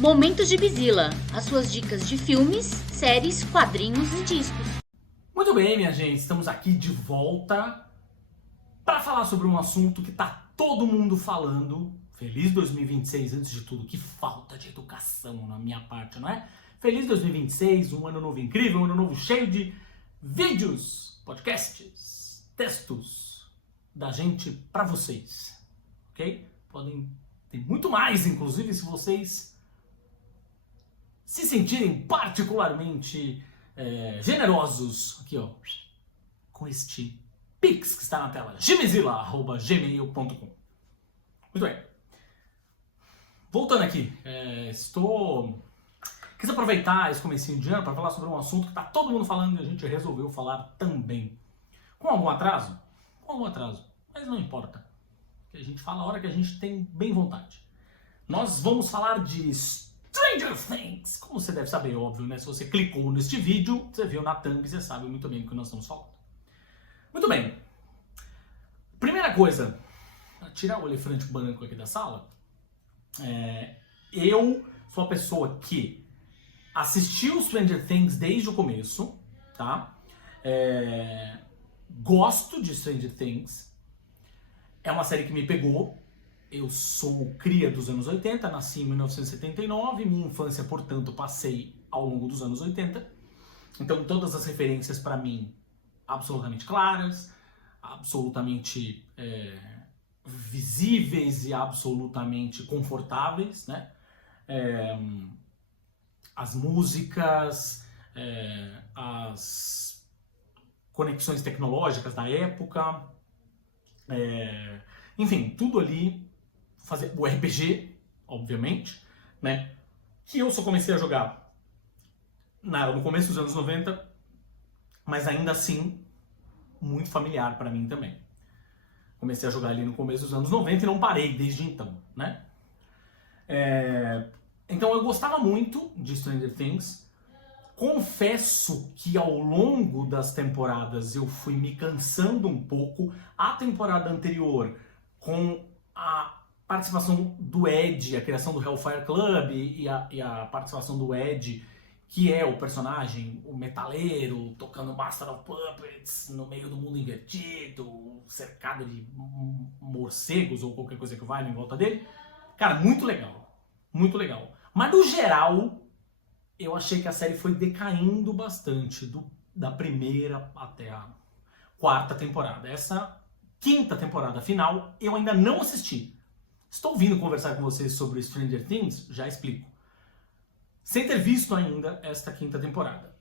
Momentos de Bizila, as suas dicas de filmes, séries, quadrinhos e discos. Muito bem, minha gente, estamos aqui de volta para falar sobre um assunto que tá todo mundo falando. Feliz 2026, antes de tudo, que falta de educação na minha parte, não é? Feliz 2026, um ano novo incrível, um ano novo cheio de vídeos, podcasts, textos da gente para vocês, ok? Podem ter muito mais, inclusive, se vocês se sentirem particularmente generosos aqui, ó, com este Pix que está na tela, gmail.com. Muito bem. Voltando aqui, quis aproveitar esse comecinho de ano para falar sobre um assunto que está todo mundo falando e a gente resolveu falar também. Com algum atraso? Com algum atraso, mas não importa. Que a gente fala a hora que a gente tem bem vontade. Nós vamos falar de Stranger Things, como você deve saber, óbvio, né? Se você clicou neste vídeo, você viu na thumb, você sabe muito bem do que nós estamos falando. Muito bem. Primeira coisa, tirar o elefante branco aqui da sala. Eu sou a pessoa que assistiu Stranger Things desde o começo, tá? Gosto de Stranger Things. É uma série que me pegou. Eu sou cria dos anos 80, nasci em 1979, minha infância, portanto, passei ao longo dos anos 80. Então, todas as referências para mim, absolutamente claras, absolutamente visíveis e absolutamente confortáveis, né? As músicas, as conexões tecnológicas da época, enfim, tudo ali. Fazer o RPG, obviamente, né? Que eu só comecei a jogar no começo dos anos 90, mas ainda assim, muito familiar para mim também. Comecei a jogar ali no começo dos anos 90 e não parei desde então, né? Então eu gostava muito de Stranger Things. Confesso que ao longo das temporadas eu fui me cansando um pouco. A temporada anterior, com a participação do Ed, a criação do Hellfire Club e a participação do Ed, que é o personagem, o metaleiro, tocando Master of Puppets no meio do mundo invertido, cercado de morcegos ou qualquer coisa que valha em volta dele. Cara, muito legal. Muito legal. Mas no geral, eu achei que a série foi decaindo bastante da primeira até a quarta temporada. Essa quinta temporada final eu ainda não assisti. Estou vindo conversar com vocês sobre Stranger Things, já explico. Sem ter visto ainda esta quinta temporada.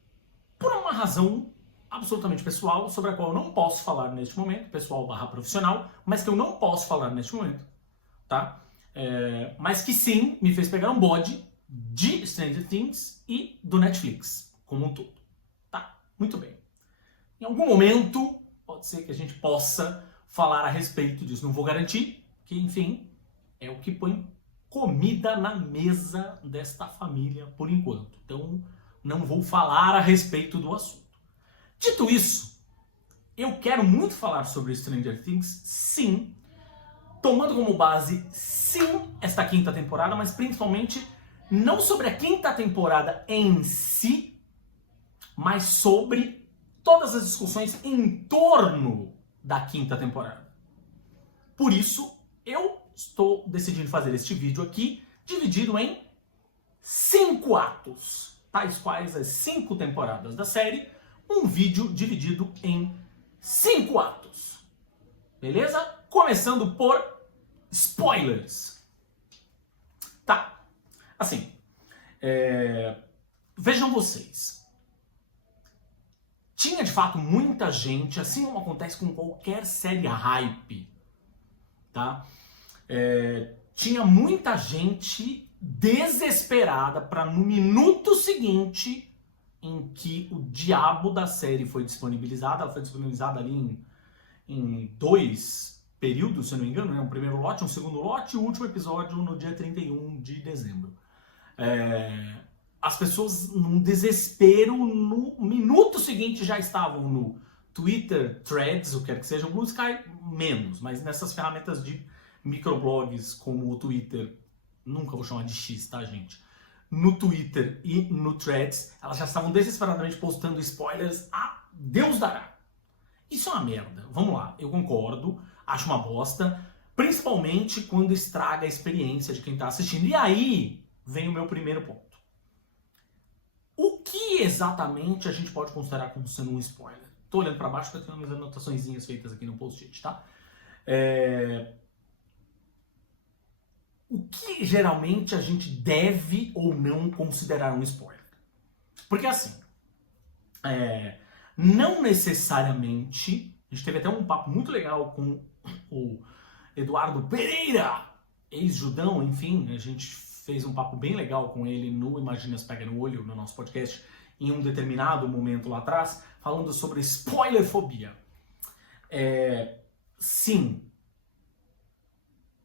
Por uma razão absolutamente pessoal, sobre a qual eu não posso falar neste momento, pessoal/profissional, mas que eu não posso falar neste momento, tá? Mas que sim, me fez pegar um bode de Stranger Things e do Netflix, como um todo. Tá, muito bem. Em algum momento, pode ser que a gente possa falar a respeito disso. Não vou garantir, que enfim, é o que põe comida na mesa desta família por enquanto. Então, não vou falar a respeito do assunto. Dito isso, eu quero muito falar sobre Stranger Things, sim, tomando como base, sim, esta quinta temporada, mas principalmente não sobre a quinta temporada em si, mas sobre todas as discussões em torno da quinta temporada. Por isso, eu estou decidindo fazer este vídeo aqui, dividido em 5 atos, tais quais as 5 temporadas da série, um vídeo dividido em 5 atos. Beleza? Começando por spoilers. Tá. Assim, vejam vocês. Tinha de fato muita gente, assim como acontece com qualquer série hype, tá? Tinha muita gente desesperada para no minuto seguinte em que o diabo da série foi disponibilizada, ela foi disponibilizada ali em 2 períodos, se eu não me engano, né? Um primeiro lote, um segundo lote e o último episódio no dia 31 de dezembro. As pessoas, num desespero, no minuto seguinte já estavam no Twitter, Threads, o que quer que seja, o Blue Sky menos, mas nessas ferramentas de microblogs como o Twitter, nunca vou chamar de X, tá, gente? no Twitter e no Threads, elas já estavam desesperadamente postando spoilers a Deus dará. Isso é uma merda. Vamos lá, eu concordo, acho uma bosta, principalmente quando estraga a experiência de quem está assistindo. E aí vem o meu primeiro ponto. O que exatamente a gente pode considerar como sendo um spoiler? Tô olhando para baixo, porque eu tenho umas anotaçõezinhas feitas aqui no post-it, tá? O que geralmente a gente deve ou não considerar um spoiler? Porque assim, não necessariamente, a gente teve até um papo muito legal com o Eduardo Pereira, ex-judão, enfim, a gente fez um papo bem legal com ele no Imagina Pega no Olho, no nosso podcast, em um determinado momento lá atrás, falando sobre spoilerfobia. Sim,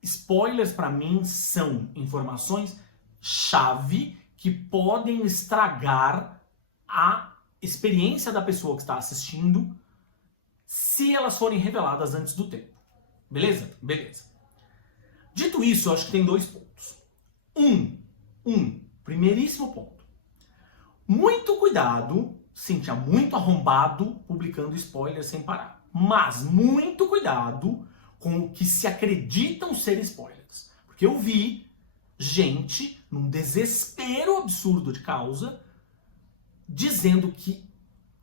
spoilers para mim são informações chave que podem estragar a experiência da pessoa que está assistindo se elas forem reveladas antes do tempo. Beleza? Beleza. Dito isso, eu acho que tem 2 pontos. Primeiríssimo ponto. Muito cuidado, Cíntia, muito arrombado publicando spoilers sem parar. Mas muito cuidado com o que se acreditam ser spoilers. Porque eu vi gente, num desespero absurdo de causa, dizendo que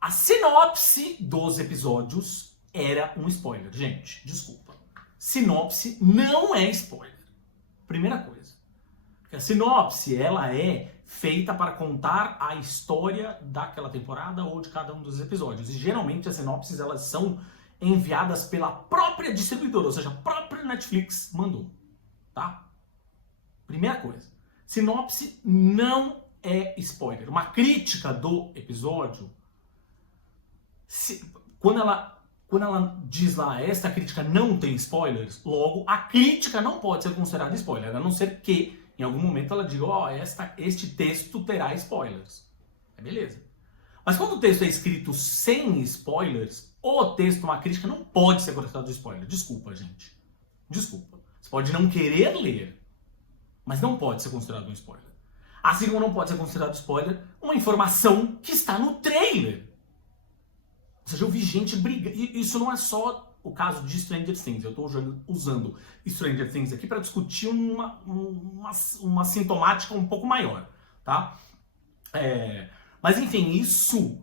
a sinopse dos episódios era um spoiler. Gente, desculpa. Sinopse não é spoiler. Primeira coisa. Porque a sinopse, ela é feita para contar a história daquela temporada ou de cada um dos episódios. E geralmente as sinopses, elas são enviadas pela própria distribuidora, ou seja, a própria Netflix mandou, tá? Primeira coisa. Sinopse não é spoiler. Uma crítica do episódio, quando ela diz lá, esta crítica não tem spoilers, logo, a crítica não pode ser considerada spoiler, a não ser que, em algum momento, ela diga, este texto terá spoilers. Beleza. Mas quando o texto é escrito sem spoilers, o texto, uma crítica, não pode ser considerado spoiler. Desculpa, gente. Desculpa. Você pode não querer ler, mas não pode ser considerado um spoiler. Assim como não pode ser considerado spoiler uma informação que está no trailer. Ou seja, eu vi gente brigar. E isso não é só o caso de Stranger Things. Eu estou usando Stranger Things aqui para discutir uma sintomática um pouco maior, tá? Mas enfim, isso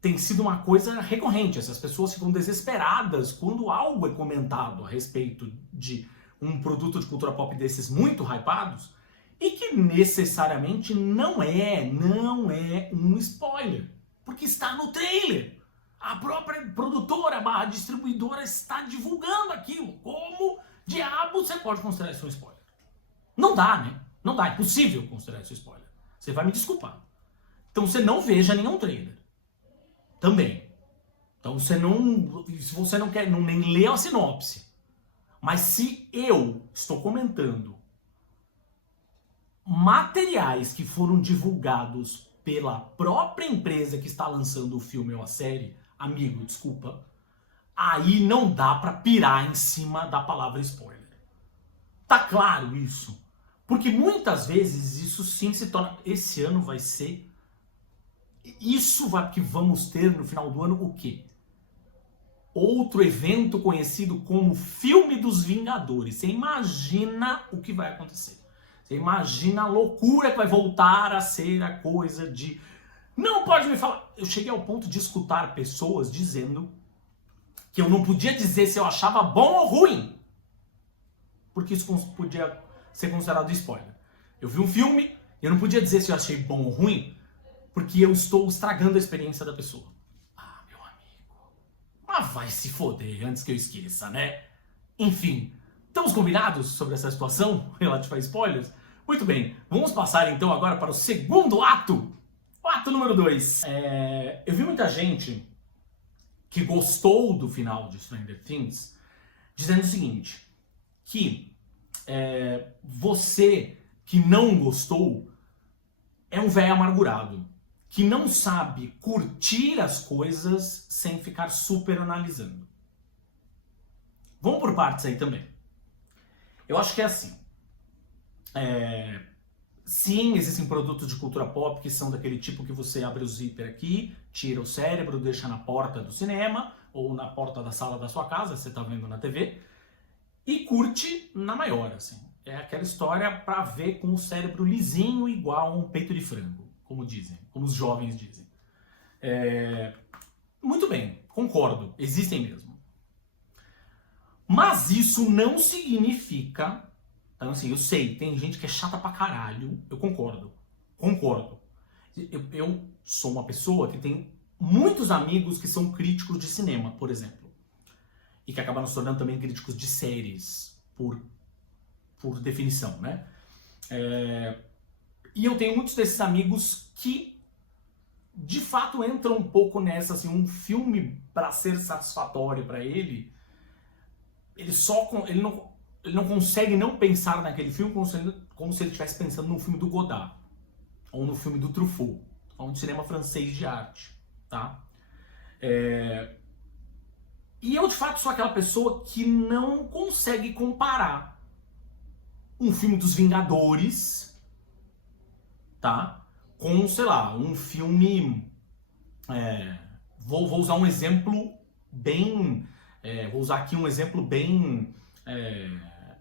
tem sido uma coisa recorrente. Essas pessoas ficam desesperadas quando algo é comentado a respeito de um produto de cultura pop desses muito hypados e que necessariamente não é um spoiler, porque está no trailer. A própria produtora / distribuidora está divulgando aquilo. Como diabo você pode considerar isso um spoiler? Não dá, né? Não dá, é impossível considerar isso um spoiler. Você vai me desculpar. Então você não veja nenhum trailer. Também. Então se você não quer nem ler a sinopse, mas se eu estou comentando materiais que foram divulgados pela própria empresa que está lançando o filme ou a série, amigo, desculpa, aí não dá pra pirar em cima da palavra spoiler. Tá claro isso? Porque muitas vezes isso sim se torna... Esse ano vai ser... que vamos ter no final do ano o quê? Outro evento conhecido como Filme dos Vingadores. Você imagina o que vai acontecer. Você imagina a loucura que vai voltar a ser a coisa de... Não pode me falar... Eu cheguei ao ponto de escutar pessoas dizendo que eu não podia dizer se eu achava bom ou ruim, porque isso podia ser considerado spoiler. Eu vi um filme e eu não podia dizer se eu achei bom ou ruim, porque eu estou estragando a experiência da pessoa. Ah, meu amigo. Mas vai se foder antes que eu esqueça, né? Enfim, estamos combinados sobre essa situação relativa a spoilers? Muito bem, vamos passar então agora para o segundo ato. O ato número 2. Eu vi muita gente que gostou do final de Stranger Things dizendo o seguinte, que você que não gostou é um velho amargurado, que não sabe curtir as coisas sem ficar super analisando. Vamos por partes aí também. Eu acho que é assim. sim, existem produtos de cultura pop que são daquele tipo que você abre o zíper aqui, tira o cérebro, deixa na porta do cinema ou na porta da sala da sua casa, você tá vendo na TV, e curte na maior, assim. É aquela história pra ver com o cérebro lisinho igual a um peito de frango, como dizem, como os jovens dizem. Muito bem, concordo, existem mesmo. Mas isso não significa... Então, assim, eu sei, tem gente que é chata pra caralho, eu concordo. Eu sou uma pessoa que tem muitos amigos que são críticos de cinema, por exemplo. E que acabaram se tornando também críticos de séries, por definição, né? E eu tenho muitos desses amigos que, de fato, entram um pouco nessa, assim, um filme pra ser satisfatório pra ele, ele não consegue não pensar naquele filme como se ele estivesse pensando no filme do Godard ou no filme do Truffaut, ou no cinema francês de arte, tá? E eu, de fato, sou aquela pessoa que não consegue comparar um filme dos Vingadores, tá? Com, sei lá, um filme... Vou usar um exemplo bem... vou usar aqui um exemplo bem...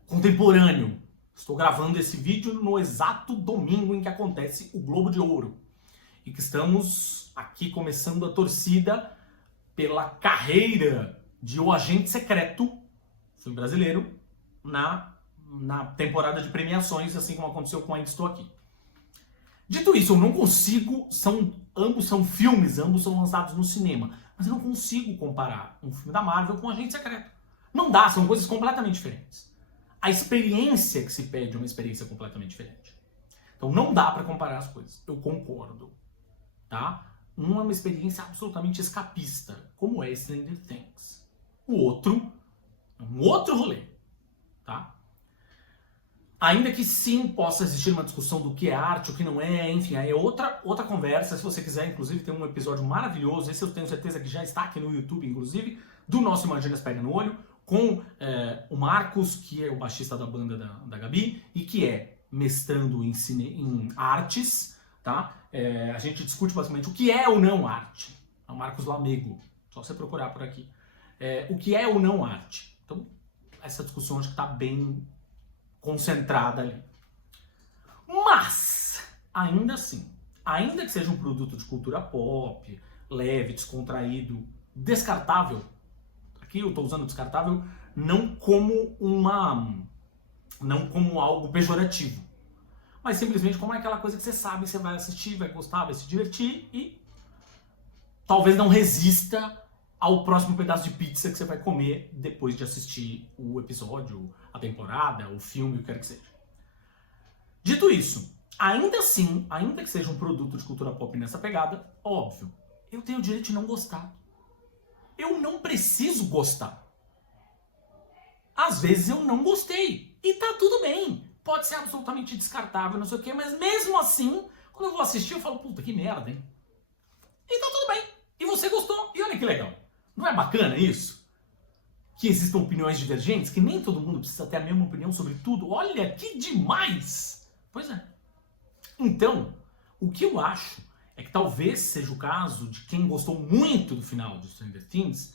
contemporâneo. Estou gravando esse vídeo no exato domingo em que acontece o Globo de Ouro. E que estamos aqui começando a torcida pela carreira de O Agente Secreto, filme brasileiro, na temporada de premiações, assim como aconteceu com Ainda Estou Aqui. Dito isso, eu não consigo... Ambos são filmes, ambos são lançados no cinema. Mas eu não consigo comparar um filme da Marvel com O Agente Secreto. Não dá, são coisas completamente diferentes. A experiência que se pede é uma experiência completamente diferente. Então não dá pra comparar as coisas. Eu concordo. Tá? Um é uma experiência absolutamente escapista, como é Stranger Things. O outro é um outro rolê. Tá? Ainda que sim possa existir uma discussão do que é arte, o que não é, enfim, aí é outra conversa. Se você quiser, inclusive, tem um episódio maravilhoso, esse eu tenho certeza que já está aqui no YouTube, inclusive, do nosso Imagina as Pega no Olho, com o Marcos, que é o baixista da banda da Gabi, e que é mestrando em artes, tá? A gente discute basicamente o que é ou não arte. É o Marcos Lamego, só você procurar por aqui. O que é ou não arte. Então, essa discussão acho que está bem concentrada ali. Mas, ainda assim, ainda que seja um produto de cultura pop, leve, descontraído, descartável, aqui eu estou usando descartável não como algo pejorativo, mas simplesmente como aquela coisa que você sabe, você vai assistir, vai gostar, vai se divertir e talvez não resista ao próximo pedaço de pizza que você vai comer depois de assistir o episódio, a temporada, o filme, o que quer que seja. Dito isso, ainda assim, ainda que seja um produto de cultura pop nessa pegada, óbvio, eu tenho o direito de não gostar. Eu não preciso gostar. Às vezes eu não gostei. E tá tudo bem. Pode ser absolutamente descartável, não sei o quê, mas mesmo assim, quando eu vou assistir, eu falo, puta, que merda, hein? E tá tudo bem. E você gostou. E olha que legal. Não é bacana isso? Que existam opiniões divergentes, que nem todo mundo precisa ter a mesma opinião sobre tudo. Olha que demais! Pois é. Então, o que eu acho é que talvez seja o caso de quem gostou muito do final de Stranger Things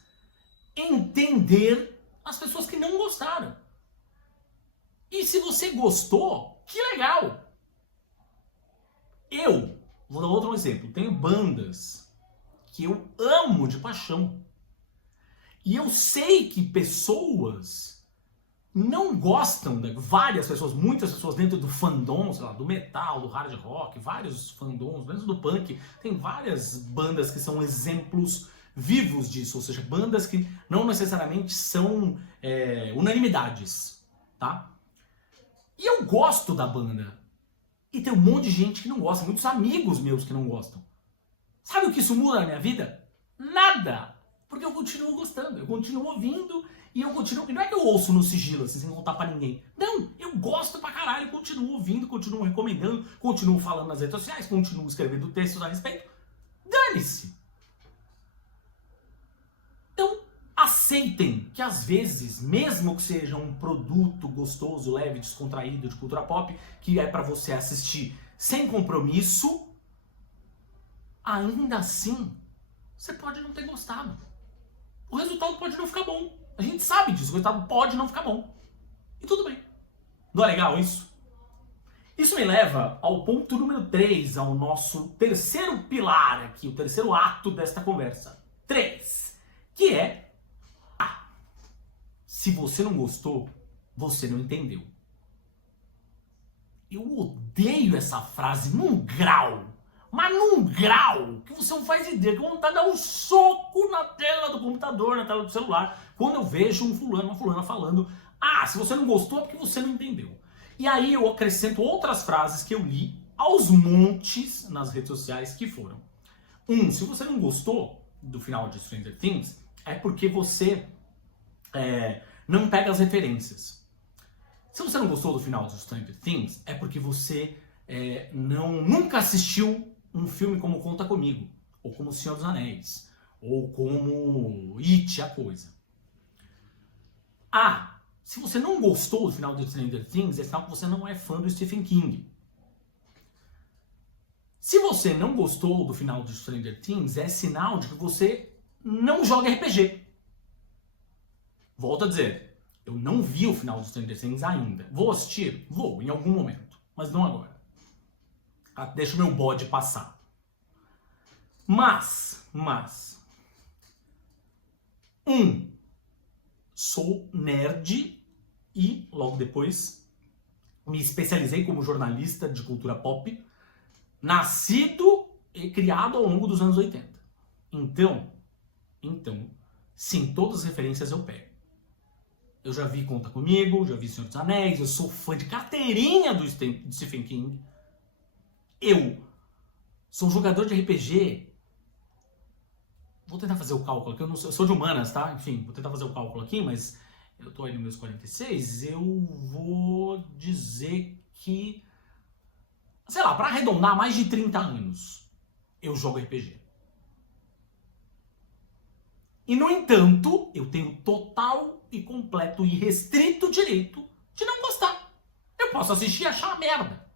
entender as pessoas que não gostaram. E se você gostou, que legal! Eu, vou dar outro exemplo, tenho bandas que eu amo de paixão. E eu sei que pessoas não gostam, várias pessoas, muitas pessoas dentro do fandom, sei lá, do metal, do hard rock, vários fandoms, mesmo do punk, tem várias bandas que são exemplos vivos disso, ou seja, bandas que não necessariamente são unanimidades, tá? E eu gosto da banda. E tem um monte de gente que não gosta, muitos amigos meus que não gostam. Sabe o que isso muda na minha vida? Nada! Porque eu continuo gostando, eu continuo ouvindo e eu continuo... E não é que eu ouço no sigilo, assim, sem contar pra ninguém. Não, eu gosto pra caralho, continuo ouvindo, continuo recomendando, continuo falando nas redes sociais, continuo escrevendo textos a respeito. Dane-se! Então, assim aceitem que às vezes, mesmo que seja um produto gostoso, leve, descontraído de cultura pop, que é pra você assistir sem compromisso, ainda assim, você pode não ter gostado. O resultado pode não ficar bom. A gente sabe disso, o resultado pode não ficar bom. E tudo bem. Não é legal isso? Isso me leva ao ponto número 3, ao nosso terceiro pilar aqui, o terceiro ato desta conversa. 3, que é: se você não gostou, você não entendeu. Eu odeio essa frase num grau, mas num grau que você não faz ideia, que eu vontade de dar um soco na tela do computador, na tela do celular, quando eu vejo um fulano, uma fulana falando: se você não gostou é porque você não entendeu. E aí eu acrescento outras frases que eu li aos montes nas redes sociais que foram: se você não gostou do final de Stranger Things, é porque você não pega as referências. Se você não gostou do final de Stranger Things, é porque você nunca assistiu um filme como Conta Comigo, ou como O Senhor dos Anéis, ou como It, a Coisa. Se você não gostou do final de Stranger Things, é sinal que você não é fã do Stephen King. Se você não gostou do final de Stranger Things, é sinal de que você não joga RPG. Volto a dizer, eu não vi o final de Stranger Things ainda. Vou assistir? Vou, em algum momento, mas não agora. Deixa o meu bode passar. Mas, sou nerd e logo depois me especializei como jornalista de cultura pop, nascido e criado ao longo dos anos 80. Então, sim, todas as referências eu pego. Eu já vi Conta Comigo, já vi Senhor dos Anéis, eu sou fã de carteirinha do Stephen King. Eu sou um jogador de RPG. Vou tentar fazer o cálculo aqui, eu sou de humanas, tá? Enfim, vou tentar fazer o cálculo aqui, mas eu tô aí nos meus 46, eu vou dizer que, sei lá, pra arredondar, mais de 30 anos eu jogo RPG. E, no entanto, eu tenho total e completo e restrito direito de não gostar. Eu posso assistir e achar uma merda.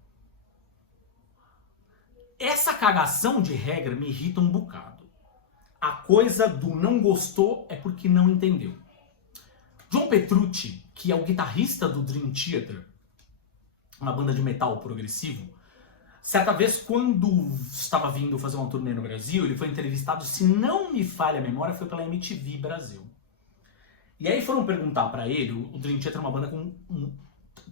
Essa cagação de regra me irrita um bocado. A coisa do não gostou é porque não entendeu. John Petrucci, que é o guitarrista do Dream Theater, uma banda de metal progressivo, certa vez, quando estava vindo fazer uma turnê no Brasil, ele foi entrevistado, se não me falha a memória, foi pela MTV Brasil. E aí foram perguntar pra ele, o Dream Theater é uma banda com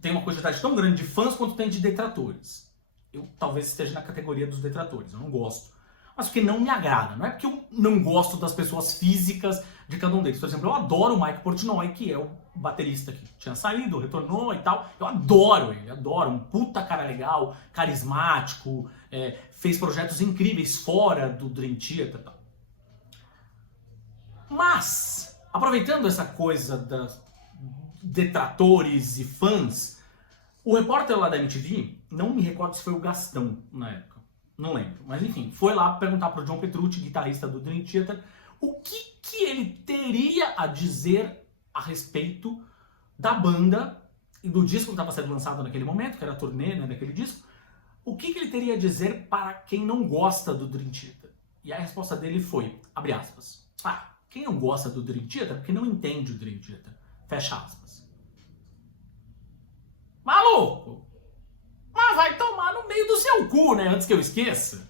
tem uma quantidade tão grande de fãs quanto tem de detratores. Eu talvez esteja na categoria dos detratores, eu não gosto. Mas porque não me agrada, não é porque eu não gosto das pessoas físicas de cada um deles. Por exemplo, eu adoro o Mike Portnoy, que é o baterista que tinha saído, retornou e tal. Eu adoro ele, adoro. Um puta cara legal, carismático, fez projetos incríveis fora do Dream Theater e tal. Mas, aproveitando essa coisa das detratores e fãs, o repórter lá da MTV, não me recordo se foi o Gastão na época, não lembro, mas enfim, foi lá perguntar pro John Petrucci, guitarrista do Dream Theater, o que ele teria a dizer a respeito da banda e do disco que estava sendo lançado naquele momento, que era a turnê, né, daquele disco. O que ele teria a dizer para quem não gosta do Dream Theater? E a resposta dele foi, abre aspas, quem não gosta do Dream Theater é porque não entende o Dream Theater, fecha aspas. Maluco! Mas vai tomar no meio do seu cu, né, antes que eu esqueça.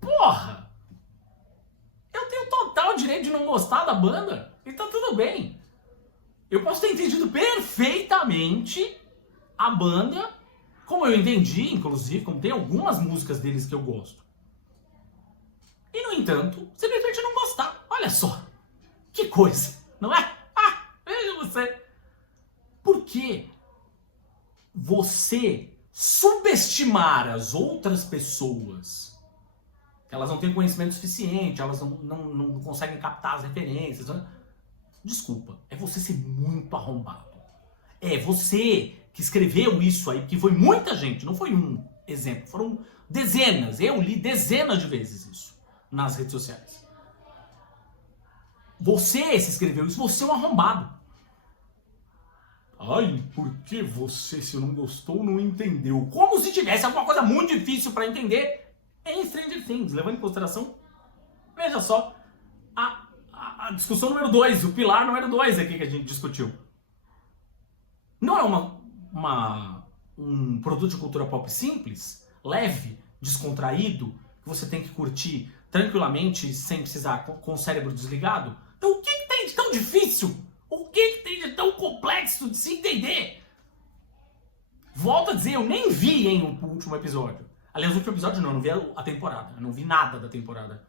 Porra! Eu tenho total direito de não gostar da banda e tá tudo bem. Eu posso ter entendido perfeitamente a banda, como eu entendi, inclusive, como tem algumas músicas deles que eu gosto. E, no entanto, simplesmente não gostar. Olha só, que coisa, não é? Veja você. Por que você subestimar as outras pessoas? Elas não têm conhecimento suficiente, elas não conseguem captar as referências. Desculpa, é você ser muito arrombado. É você que escreveu isso aí, que foi muita gente, não foi um exemplo, foram dezenas. Eu li dezenas de vezes isso nas redes sociais. Você se escreveu isso, você é um arrombado. Ai, por que você, se não gostou, não entendeu? Como se tivesse alguma coisa muito difícil pra entender em Stranger Things, levando em consideração, veja só, a discussão número 2, o pilar número 2 aqui que a gente discutiu. Não é um produto de cultura pop simples, leve, descontraído, que você tem que curtir tranquilamente, sem precisar, com o cérebro desligado? Então o que tem de tão difícil? O que tem de tão complexo de se entender? Volto a dizer, eu nem vi o último episódio. Aliás, o último episódio não vi a temporada. Eu não vi nada da temporada,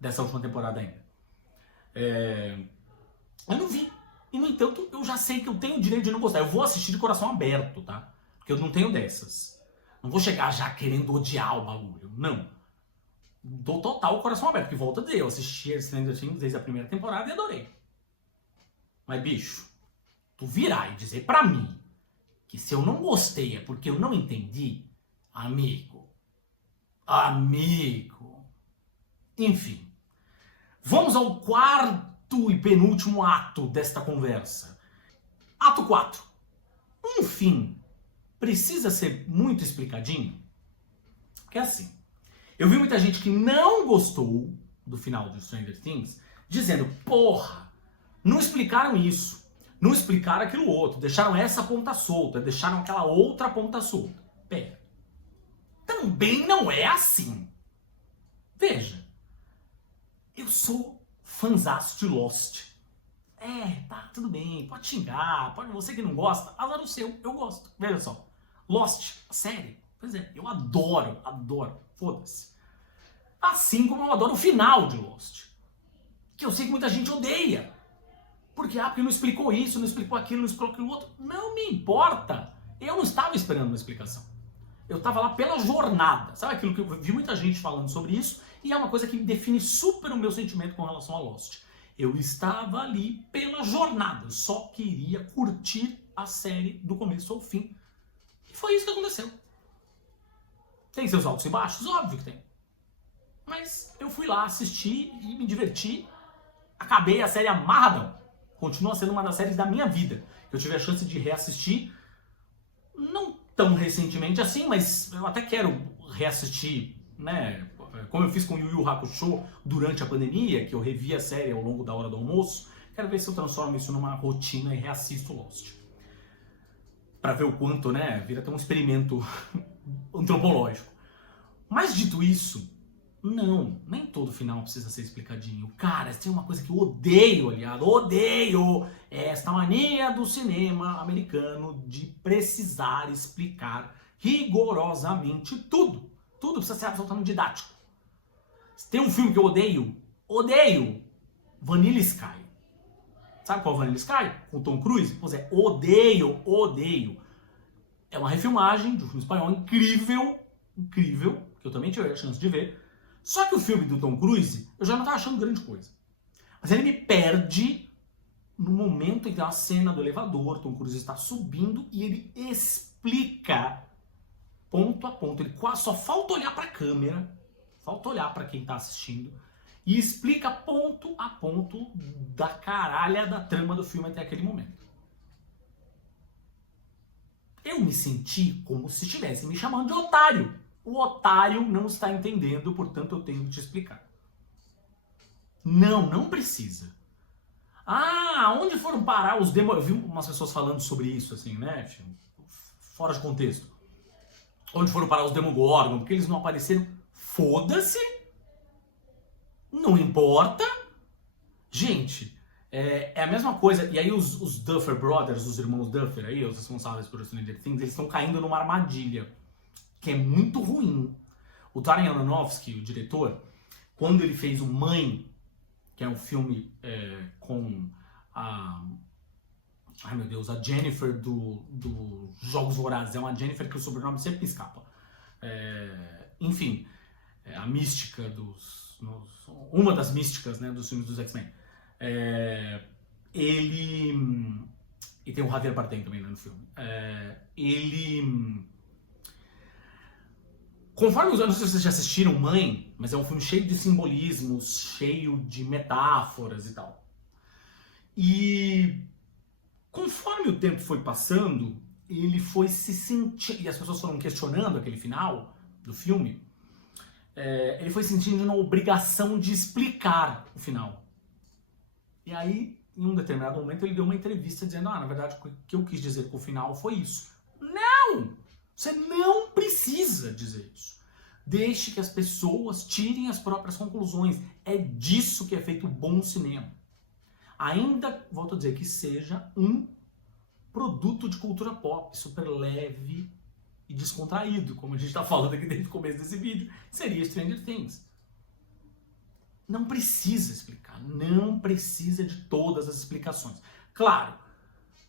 dessa última temporada ainda. Eu não vi. E, no entanto, eu já sei que eu tenho o direito de não gostar. Eu vou assistir de coração aberto, tá? Porque eu não tenho dessas. Não vou chegar já querendo odiar o bagulho. Não. Dou total coração aberto. Porque, volto a dizer, eu assisti Stranger Things desde a primeira temporada e adorei. Mas, bicho, tu virar e dizer pra mim que se eu não gostei é porque eu não entendi, amigo. Enfim. Vamos ao quarto e penúltimo ato desta conversa. Ato 4. Um fim precisa ser muito explicadinho? Porque é assim, eu vi muita gente que não gostou do final de Stranger Things dizendo, porra, não explicaram isso, não explicaram aquilo outro, deixaram essa ponta solta, deixaram aquela outra ponta solta. Pera, também não é assim. Veja, eu sou fãzaço de Lost. Tá, tudo bem, pode xingar, você que não gosta, azar o seu, eu gosto. Veja só, Lost, a série, pois é, eu adoro, foda-se. Assim como eu adoro o final de Lost, que eu sei que muita gente odeia. Porque não explicou isso, não explicou aquilo, não explicou aquilo outro. Não me importa, eu não estava esperando uma explicação. Eu estava lá pela jornada. Sabe aquilo que eu vi muita gente falando sobre isso? E é uma coisa que define super o meu sentimento com relação a Lost. Eu estava ali pela jornada. Eu só queria curtir a série do começo ao fim. E foi isso que aconteceu. Tem seus altos e baixos? Óbvio que tem. Mas eu fui lá assistir e me diverti. Acabei a série amarradão. Continua sendo uma das séries da minha vida. Eu tive a chance de reassistir. Não tão recentemente assim, mas eu até quero reassistir, né? Como eu fiz com Yu Yu Hakusho durante a pandemia, que eu revi a série ao longo da hora do almoço. Quero ver se eu transformo isso numa rotina e reassisto Lost. Pra ver o quanto, né? Vira até um experimento antropológico. Mas dito isso, não, nem todo final precisa ser explicadinho. Cara, tem uma coisa que eu odeio, aliado, odeio! É esta mania do cinema americano de precisar explicar rigorosamente tudo. Tudo precisa ser absolutamente didático. Tem um filme que eu odeio, Vanilla Sky. Sabe qual é o Vanilla Sky? Com o Tom Cruise? Pois é, odeio. É uma refilmagem de um filme espanhol incrível, que eu também tive a chance de ver. Só que o filme do Tom Cruise, eu já não tava achando grande coisa. Mas ele me perde no momento em que tem uma cena do elevador, Tom Cruise está subindo e ele explica ponto a ponto. Ele quase só falta olhar para a câmera, falta olhar para quem tá assistindo e explica ponto a ponto da caralha da trama do filme até aquele momento. Eu me senti como se estivesse me chamando de otário. O otário não está entendendo, portanto eu tenho que te explicar. Não precisa. Onde foram parar os demos? Eu vi umas pessoas falando sobre isso, assim, né? Fora de contexto. Onde foram parar os Demogorgon? Porque eles não apareceram? Foda-se. Não importa. Gente, é a mesma coisa. E aí os Duffer Brothers, os irmãos Duffer aí, os responsáveis por Stranger Things, eles estão caindo numa armadilha que é muito ruim. O Darren Aronofsky, o diretor, quando ele fez o Mãe, que é um filme com a Jennifer do Jogos Vorazes. É uma Jennifer que o sobrenome sempre me escapa. Enfim, a mística uma das místicas, né, dos filmes dos X-Men. E tem o Javier Bardem também, né, no filme. Conforme os anos, vocês já assistiram Mãe, mas é um filme cheio de simbolismos, cheio de metáforas e tal. E conforme o tempo foi passando, ele foi se sentir, e as pessoas foram questionando aquele final do filme, ele foi sentindo uma obrigação de explicar o final. E aí, em um determinado momento, ele deu uma entrevista dizendo, na verdade, o que eu quis dizer com o final foi isso. Não! Você não precisa dizer isso. Deixe que as pessoas tirem as próprias conclusões. É disso que é feito o bom cinema. Ainda, volto a dizer, que seja um produto de cultura pop, super leve e descontraído, como a gente está falando aqui desde o começo desse vídeo, seria Stranger Things. Não precisa explicar, não precisa de todas as explicações. Claro,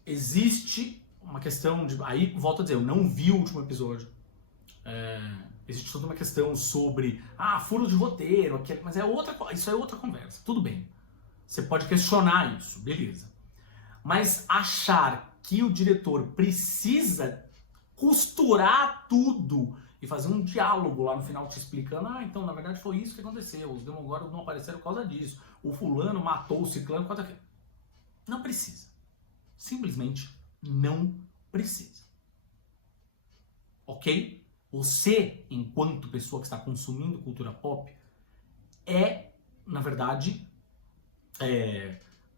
existe uma questão de... Aí, volto a dizer, eu não vi o último episódio. Existe toda uma questão sobre... furos de roteiro, mas isso é outra conversa. Tudo bem. Você pode questionar isso, beleza. Mas achar que o diretor precisa costurar tudo e fazer um diálogo lá no final te explicando, então na verdade foi isso que aconteceu, os Demogorgons não apareceram por causa disso, o fulano matou o ciclano por causa daquilo. Não precisa. Simplesmente não precisa. Ok? Você, enquanto pessoa que está consumindo cultura pop, na verdade,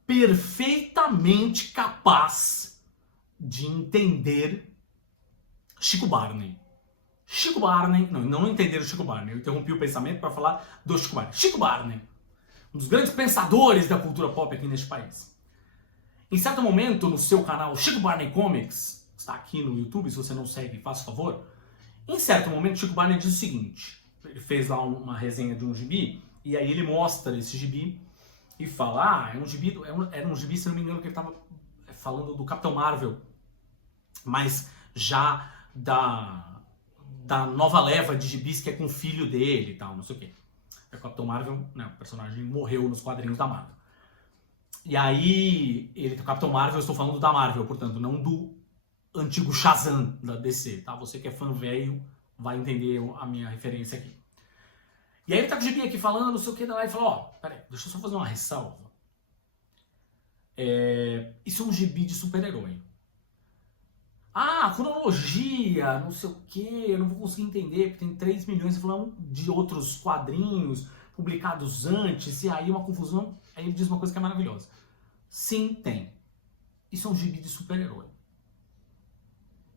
perfeitamente capaz de entender Chico Barney. Chico Barney, não entenderam Chico Barney, eu interrompi o pensamento para falar do Chico Barney. Chico Barney, um dos grandes pensadores da cultura pop aqui neste país. Em certo momento, no seu canal Chico Barney Comics, está aqui no YouTube, se você não segue, faça favor. Em certo momento, Chico Barney diz o seguinte, ele fez lá uma resenha de um gibi, e aí ele mostra esse gibi e fala, era um gibi, se não me engano, que ele estava falando do Capitão Marvel, mas já da nova leva de gibis que é com o filho dele e tal, não sei o quê. O Capitão Marvel, o personagem morreu nos quadrinhos da Marvel. E aí, o Capitão Marvel, eu estou falando da Marvel, portanto, não do antigo Shazam da DC, tá? Você que é fã velho vai entender a minha referência aqui. E aí ele tá com o gibi aqui falando, não sei o que, daí ele fala, peraí, deixa eu só fazer uma ressalva. Isso é um gibi de super-herói. Cronologia, não sei o que, eu não vou conseguir entender, porque tem 3 milhões de outros quadrinhos publicados antes, e aí uma confusão. Aí ele diz uma coisa que é maravilhosa. Sim, tem. Isso é um gibi de super-herói.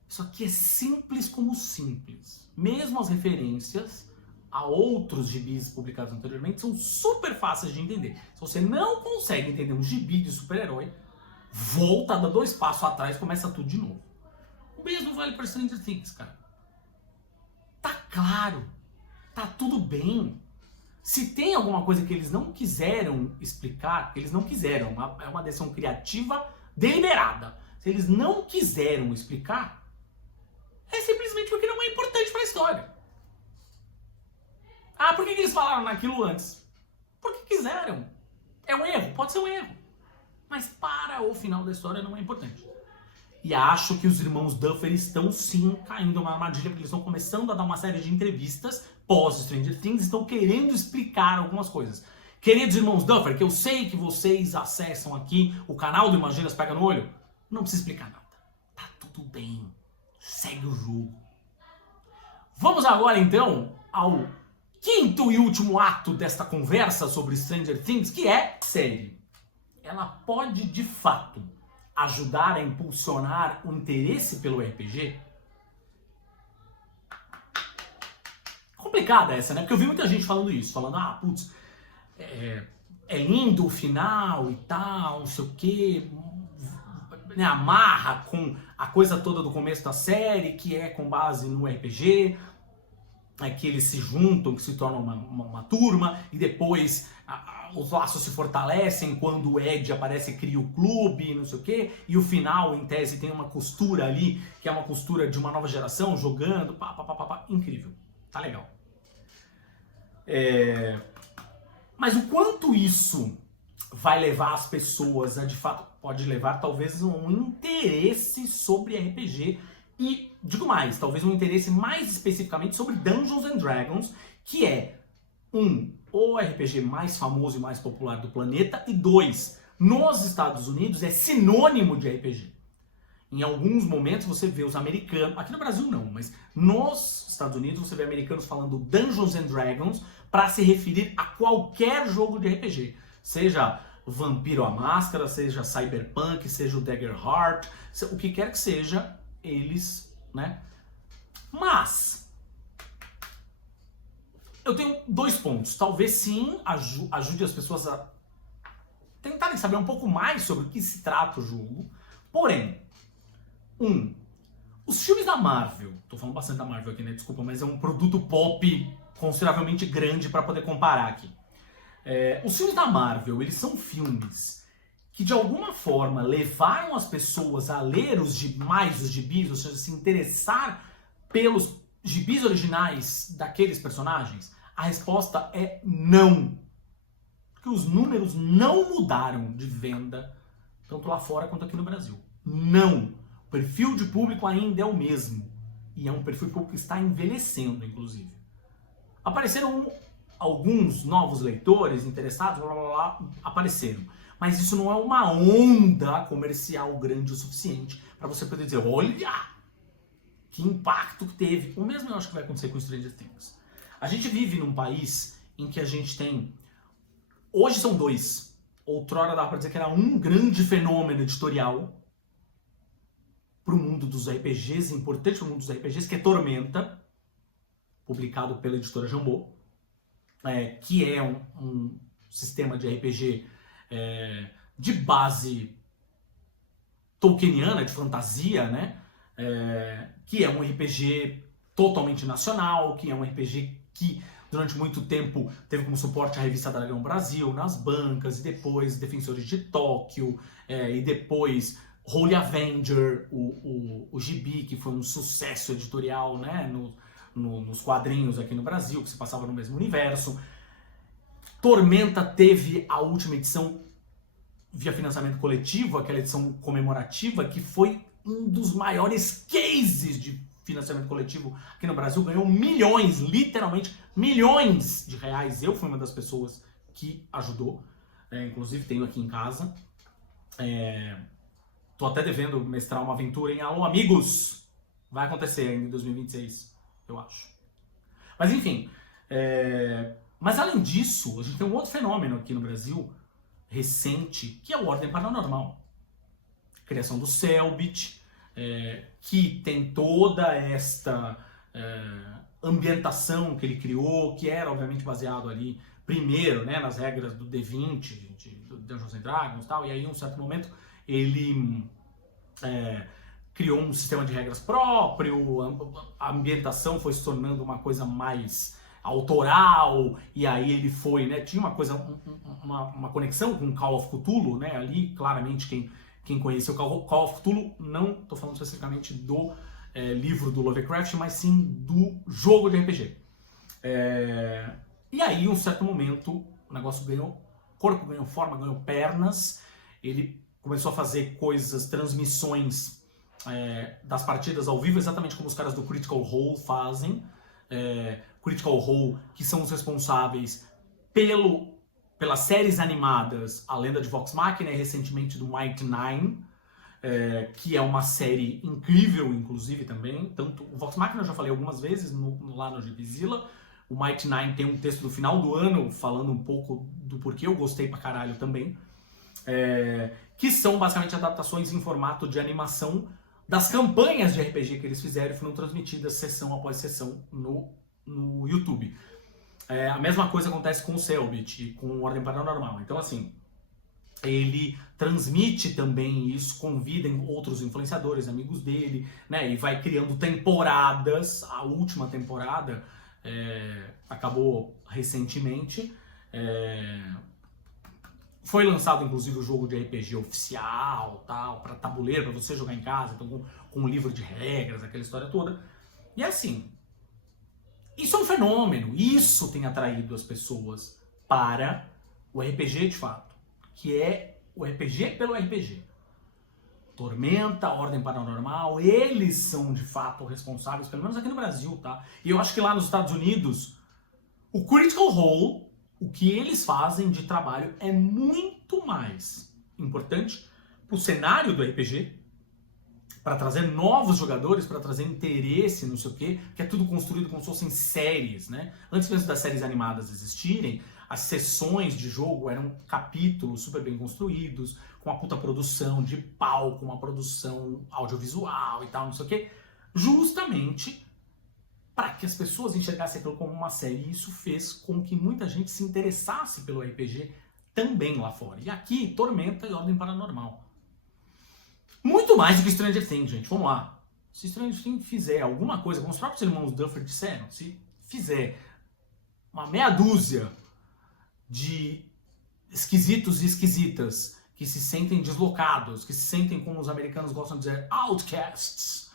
Isso aqui é simples como simples. Mesmo as referências a outros gibis publicados anteriormente são super fáceis de entender. Se você não consegue entender um gibi de super-herói, volta, dá 2 passos atrás e começa tudo de novo. O mesmo vale para Stranger Things, cara. Tá claro. Tá tudo bem. Se tem alguma coisa que eles não quiseram explicar, eles não quiseram, é uma decisão criativa deliberada. Se eles não quiseram explicar, é simplesmente porque não é importante para a história. Por que eles falaram naquilo antes? Porque quiseram. É um erro, pode ser um erro. Mas para o final da história não é importante. E acho que os irmãos Duffer estão sim caindo numa armadilha, porque eles estão começando a dar uma série de entrevistas pós-Stranger Things, estão querendo explicar algumas coisas. Queridos irmãos Duffer, que eu sei que vocês acessam aqui o canal do Imaginas Pega no Olho, não precisa explicar nada. Tá tudo bem. Segue o jogo. Vamos agora então ao quinto e último ato desta conversa sobre Stranger Things, que é série. Ela pode de fato ajudar a impulsionar o interesse pelo RPG? Complicada essa, né? Porque eu vi muita gente falando isso, falando, é lindo o final e tal, não sei o quê, né? Amarra com a coisa toda do começo da série, que é com base no RPG, que eles se juntam, que se tornam uma turma, e depois os laços se fortalecem quando o Ed aparece e cria o clube, não sei o quê, e o final, em tese, tem uma costura ali, que é uma costura de uma nova geração, jogando, incrível, tá legal. Mas o quanto isso vai levar as pessoas a, de fato, pode levar talvez um interesse sobre RPG, e, digo mais, talvez um interesse mais especificamente sobre Dungeons and Dragons, que é, o RPG mais famoso e mais popular do planeta, e 2, Nos Estados Unidos é sinônimo de RPG. Em alguns momentos você vê os americanos, aqui no Brasil não, mas nos Estados Unidos você vê americanos falando Dungeons and Dragons para se referir a qualquer jogo de RPG. Seja Vampiro à Máscara, seja Cyberpunk, seja o Daggerheart, o que quer que seja, eles, né? Mas eu tenho 2 pontos. Talvez sim ajude as pessoas a tentarem saber um pouco mais sobre o que se trata o jogo. Porém, os filmes da Marvel, tô falando bastante da Marvel aqui, né? Desculpa, mas é um produto pop consideravelmente grande para poder comparar aqui. Os filmes da Marvel, eles são filmes que de alguma forma levaram as pessoas a ler os gibis, ou seja, se interessar pelos gibis originais daqueles personagens? A resposta é não. Porque os números não mudaram de venda, tanto lá fora quanto aqui no Brasil. Não. O perfil de público ainda é o mesmo. E é um perfil de público que está envelhecendo, inclusive. Apareceram alguns novos leitores interessados, blá, blá, blá, apareceram. Mas isso não é uma onda comercial grande o suficiente para você poder dizer, olha, que impacto que teve. O mesmo eu acho que vai acontecer com Stranger Things. A gente vive num país em que a gente tem... Hoje são 2. Outrora dava para dizer que era um grande fenômeno editorial para o mundo dos RPGs, importante para o mundo dos RPGs, que é Tormenta, publicado pela editora Jambô, que é um sistema de RPG de base tolkieniana, de fantasia, né? Que é um RPG totalmente nacional, que é um RPG que durante muito tempo teve como suporte a revista Dragão Brasil nas bancas, e depois Defensores de Tóquio, e depois Holy Avenger, o gibi, que foi um sucesso editorial, né, nos quadrinhos aqui no Brasil, que se passava no mesmo universo. Tormenta teve a última edição via financiamento coletivo, aquela edição comemorativa, que foi um dos maiores cases de financiamento coletivo aqui no Brasil, ganhou milhões, literalmente milhões de reais. Eu fui uma das pessoas que ajudou, inclusive tenho aqui em casa. Tô até devendo mestrar uma aventura em Alô Amigos, vai acontecer em 2026, eu acho. Mas enfim, mas além disso, a gente tem um outro fenômeno aqui no Brasil, recente, que é o Ordem Paranormal. Criação do Cellbit, que tem toda esta ambientação que ele criou, que era obviamente baseado ali, primeiro, né, nas regras do D20, do Dungeons and Dragons e tal, e aí em um certo momento ele criou um sistema de regras próprio, a ambientação foi se tornando uma coisa mais autoral, e aí ele foi, né, tinha uma coisa, uma conexão com Call of Cthulhu, né, ali claramente quem conheceu Call of Cthulhu, não estou falando especificamente do livro do Lovecraft, mas sim do jogo de RPG. E aí, em um certo momento, o negócio ganhou corpo, ganhou forma, ganhou pernas, ele começou a fazer transmissões das partidas ao vivo, exatamente como os caras do Critical Role fazem. Critical Role, que são os responsáveis pelas séries animadas A Lenda de Vox Machina e recentemente do Mighty Nein, que é uma série incrível, inclusive, também. Tanto o Vox Machina eu já falei algumas vezes lá no Gibizilla. O Mighty Nein tem um texto do final do ano falando um pouco do porquê eu gostei pra caralho também. Que são basicamente adaptações em formato de animação das campanhas de RPG que eles fizeram e foram transmitidas sessão após sessão no YouTube. A mesma coisa acontece com o Cellbit e com o Ordem Paranormal. Então, assim, ele transmite também isso, convida outros influenciadores, amigos dele, né, e vai criando temporadas. A última temporada acabou recentemente. Foi lançado, inclusive, o jogo de RPG oficial, tal, para tabuleiro, para você jogar em casa, então, com um livro de regras, aquela história toda. E assim, isso é um fenômeno, isso tem atraído as pessoas para o RPG de fato, que é o RPG pelo RPG. Tormenta, Ordem Paranormal, eles são de fato responsáveis, pelo menos aqui no Brasil, tá? E eu acho que lá nos Estados Unidos, o Critical Role, o que eles fazem de trabalho é muito mais importante para o cenário do RPG, para trazer novos jogadores, para trazer interesse, não sei o quê, que é tudo construído como se fossem séries, né? Antes mesmo das séries animadas existirem, as sessões de jogo eram capítulos super bem construídos, com uma puta produção de palco, uma produção audiovisual e tal, não sei o quê, justamente para que as pessoas enxergassem aquilo como uma série. E isso fez com que muita gente se interessasse pelo RPG também lá fora. E aqui, Tormenta e Ordem Paranormal. Muito mais do que Stranger Things, gente. Vamos lá. Se Stranger Things fizer alguma coisa, como os próprios irmãos Duffer disseram, se fizer uma meia dúzia de esquisitos e esquisitas que se sentem deslocados, que se sentem, como os americanos gostam de dizer, outcasts,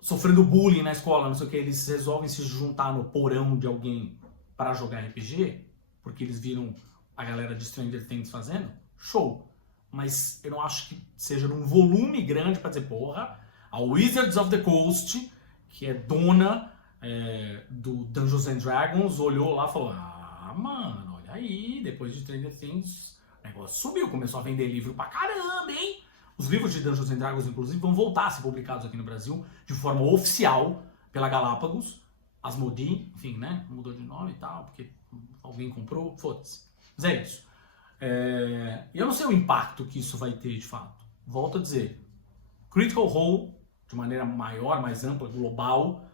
sofrendo bullying na escola, não sei o que, eles resolvem se juntar no porão de alguém para jogar RPG, porque eles viram a galera de Stranger Things fazendo, show. Mas eu não acho que seja num volume grande para dizer, porra, a Wizards of the Coast, que é dona do Dungeons and Dragons, olhou lá e falou, mano, olha aí, depois de Stranger Things, o negócio subiu, começou a vender livro pra caramba, hein? Os livros de Dungeons and Dragons, inclusive, vão voltar a ser publicados aqui no Brasil de forma oficial pela Galápagos, Asmodee, enfim, né? Mudou de nome e tal, porque alguém comprou, foda-se. Mas é isso. E eu não sei o impacto que isso vai ter de fato. Volto a dizer, Critical Role, de maneira maior, mais ampla, global,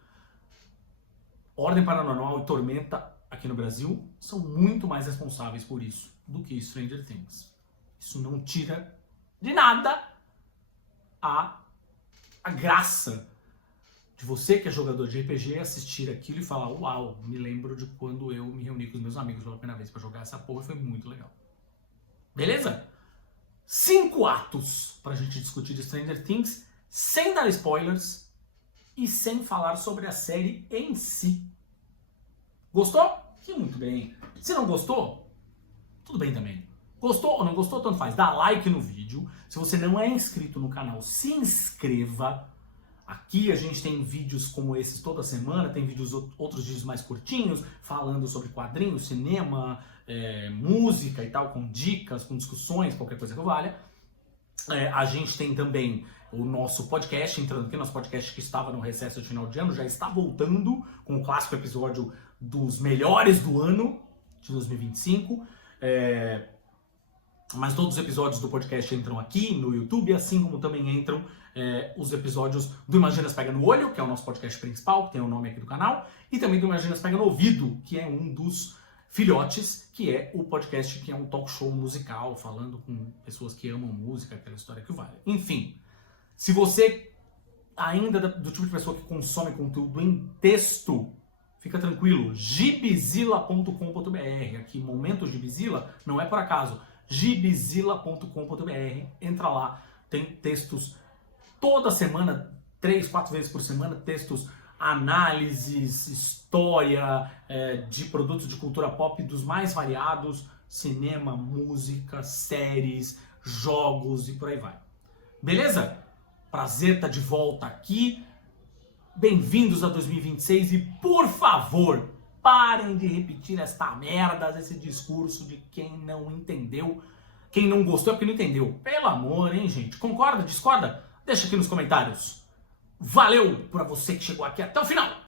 Ordem Paranormal e Tormenta aqui no Brasil são muito mais responsáveis por isso do que Stranger Things. Isso não tira de nada a graça de você que é jogador de RPG assistir aquilo e falar, uau, me lembro de quando eu me reuni com os meus amigos pela primeira vez para jogar essa porra, foi muito legal. Beleza? 5 atos pra gente discutir de Stranger Things, sem dar spoilers e sem falar sobre a série em si. Gostou? Que muito bem. Se não gostou, tudo bem também. Gostou ou não gostou, tanto faz. Dá like no vídeo. Se você não é inscrito no canal, se inscreva. Aqui a gente tem vídeos como esses toda semana, tem outros vídeos mais curtinhos, falando sobre quadrinhos, cinema, música e tal, com dicas, com discussões, qualquer coisa que valha. A gente tem também o nosso podcast, entrando aqui, nosso podcast que estava no recesso de final de ano, já está voltando com o clássico episódio dos melhores do ano de 2025. Mas todos os episódios do podcast entram aqui no YouTube, assim como também entram os episódios do Imaginas Pega no Olho, que é o nosso podcast principal, que tem o nome aqui do canal, e também do Imaginas Pega no Ouvido, que é um dos filhotes, que é o podcast que é um talk show musical, falando com pessoas que amam música, aquela história que vale. Enfim, se você ainda é do tipo de pessoa que consome conteúdo em texto, fica tranquilo, gibzilla.com.br, aqui Momento Gibzilla, não é por acaso, gibzilla.com.br, entra lá, tem textos toda semana, 3, 4 vezes por semana, textos, análises, história de produtos de cultura pop dos mais variados, cinema, música, séries, jogos e por aí vai. Beleza? Prazer estar de volta aqui. Bem-vindos a 2026 e, por favor, parem de repetir esta merda, esse discurso de quem não entendeu. Quem não gostou é porque não entendeu. Pelo amor, hein, gente? Concorda? Discorda? Deixa aqui nos comentários. Valeu pra você que chegou aqui até o final.